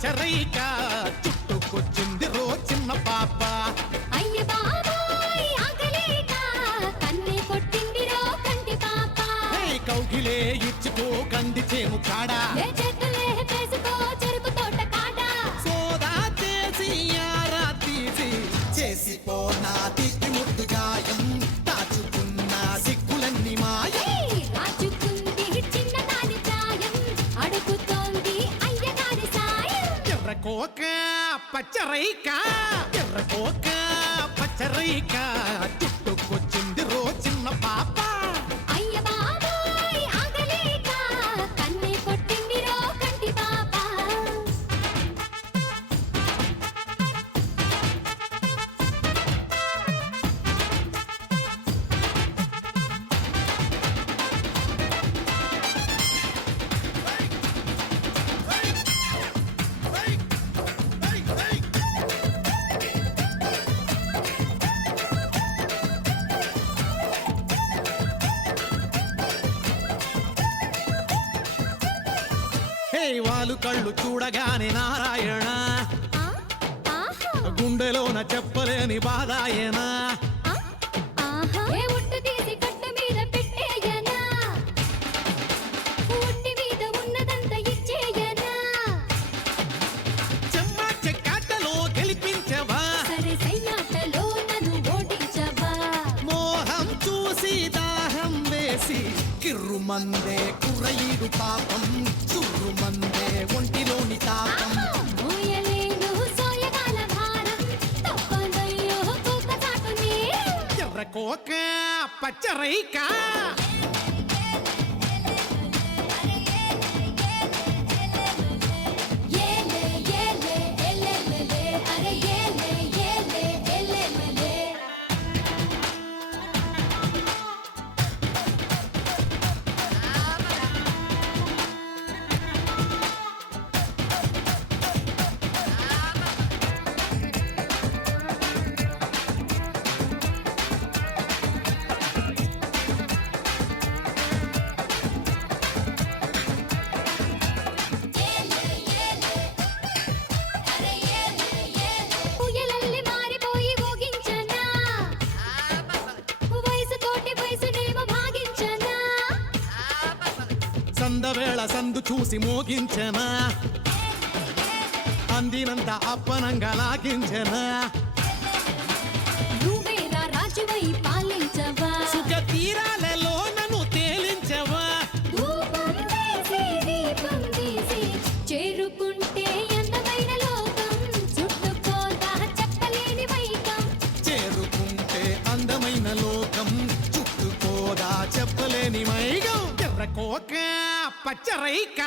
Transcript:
పచ్చరైక చుట్టుకొచ్చింది రో చిన్న పాప. అయ్య బాబాయ్ ఆగలేక కన్నే కొట్టిందిరో కంటి పాప. కౌగిలే ఇచ్చుకో కంది చేము కాడా, చేతులే చేసుకో చెరుకు తోట కాడ. సోదా చేసి యారా తీసి చేసిపోనా తిట్టి ముద్దు గాయం, దాచుకున్న సిగ్గులన్నీ మాయం. రాజుకుంది చిన్నదాని ప్రాయం, అడుగుతోంది అయ్యగారి సాయం. ఎర్రకోక పచ్చరైక ఎర్రకోక పచ్చరైక చుట్టుకొచ్చింది రో చిన్న పాప. అయ్య బాబాయ్ ఆగలేక కన్నే కొట్టిందిరో కంటి పాప. వాళ్ళు కళ్ళు చూడగానే నారాయణ, ఆహా గుండెలోన చెప్పలేని బాధాయనా. ఆహా ఏ ఉట్టు తీసి కట్ట మీద పెట్టేయనా, ఉట్టి మీద ఉన్నదంతా ఇచ్చేయనా. చెమ్మ చెక్కాటలో గెలిపించవా, సరే సయ్యాటలో నన్ను ఓడించవా. మోహం చూసి దాహం వేసి కిర్రుమందే కుర్రయీడు పాపం, చుర్రుమందే ఒంటిలోని తాపం. మోయలేను సోయగాల భారం, తప్పదయ్యో కుక్క చాటుని. ఎర్రకోక పచ్చరైక ఏలే ఏలే ఎల్లెల్లెలే, అరే ఏలే ఏలే ఎల్లెల్లెలే. ఊయలల్లి మారిపోయి ఊగించనా, వయసుతోటి వయసునేమో భాగించనా. సందవేళ సందు చూసి మోగించనా, అందినంత అప్పనంగా లాగించనా. నువ్వేరా రాజువై పాలించవా, సుఖ తీరాలలో నన్ను తేలించవా. ధూపం వేసి దీపం తీసి చేరుకుంటే అందమైన లోకం, చుట్టుకోదా చెప్పలేని వైకం. చేరుకుంటే అందమైన లోకం, చుట్టుకోదా చెప్పలేని మైగం. ఎర్రకోక పచ్చరైక